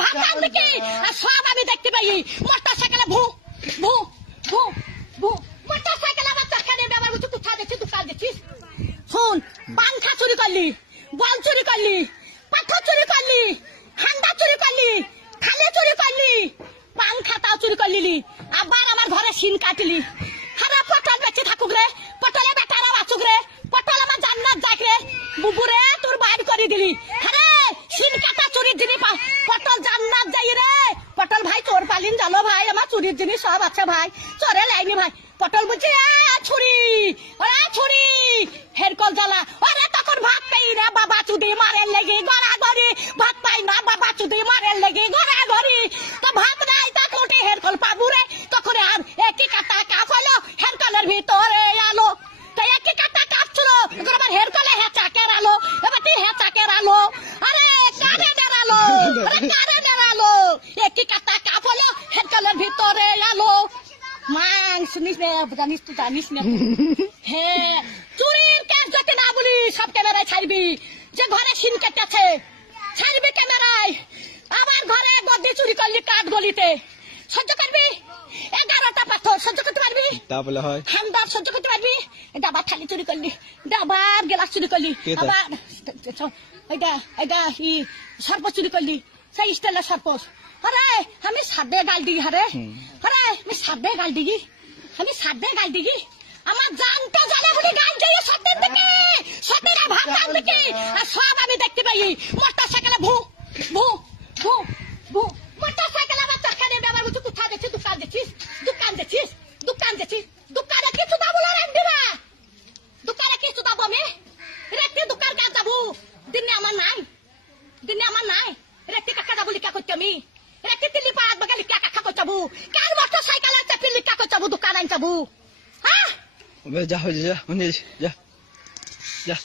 ভাত রাঁধবে কি আর সব আমি দেখতে পাই মোটর সাইকেলে ভু ভু ভু ভু মোটর সাইকেলে আমার তরকারি ব্যবহার করছি কোথা দেখছিস দোকান দেখছিস শুন পাংখা চুরি করলি বল চুরি করলি পাথর চুরি করলি হান্ডা চুরি করলি থালে চুরি করলি পাংখাটাও চুরি করলি আবার আমার ঘরে সিন কাটলি হারা পটল বেঁচে থাকুক রে পটলে বেটারা বাঁচুক রে পটল আমার জান্নাত যাক রে বুবুরে তোর বাইর করে দিলি আরে সিন কাটা চুরির জিনিস পটল জান্নাত যাই রে পটল ভাই তোর পালিন জানো ভাই আমার চুরির জিনিস সব আছে ভাই চরে লাইনি ভাই পটল বুঝছি ছুরি ওরা ছুরি হেরকল জ্বালা ওরে তখন ভাত পাই রে বাবা চুদি মারের লেগে গড়া গড়ি ভাত পাই না বাবা চুদি মারের লেগে গড়া গড়ি তো ভাত নাই তা কোটে হেরকল পাবু রে তখন আর একই কাটা কাপ হলো হেরকলের ভিতরে আলো তো একই কাটা কাপ ছিল আবার হেরকলে হেঁচাকের আলো এবার তুই হেঁচাকের আলো আরে কারে ডেরালো আরে কারে ডেরালো একই কাটা কাপ হলো হেরকলের ভিতরে আলো মাং শুনিস না জানিস তুই জানিস না হ্যাঁ চুরির কেস যদি না বলি সব ক্যামেরায় ছাড়বি যে ঘরে সিন কেটেছে ছাড়বি ক্যামেরায় আবার ঘরে গদ্দি চুরি করলি কাঠ গলিতে সহ্য করবি 11টা পাথর সহ্য করতে পারবি তাহলে হয় হামদার সহ্য করতে পারবি ডাবার থালি চুরি করলি ডাবার গ্লাস চুরি করলি আবার এটা সর্প চুরি করলি সেই স্টাইলের সর্প আরে আমি সাদে গাল দিই আরে আরে আমি সাদে গাল দিই আমি সাদে গাল দিই আমার জানতে জানে বলে গাল দিয়ে সত্যের দিকে সত্যের ভাত দিকে আর সব আমি দেখতে পাই মোটর সাইকেলে ভু ভু ভু ভু মোটর সাইকেলে আমার তরকারি ব্যবহার করছি কোথা দেখছিস দোকান দেখছিস দোকান দেখছিস দোকান দেখছিস দোকানে কিছু দাবো না রাখবি না দোকানে কিছু দাবো আমি রেখে দোকান কাজ যাবো দিনে আমার নাই রেখে কাকা যাবো লিখা করছি আমি রেখে দিল্লি পাড়াত বাগে লিখা কাকা করছাবো কার মোটর সাইকেলে চাপি লিখা করছাবো দোকান আনছাবো হ্যাঁ যা যা যা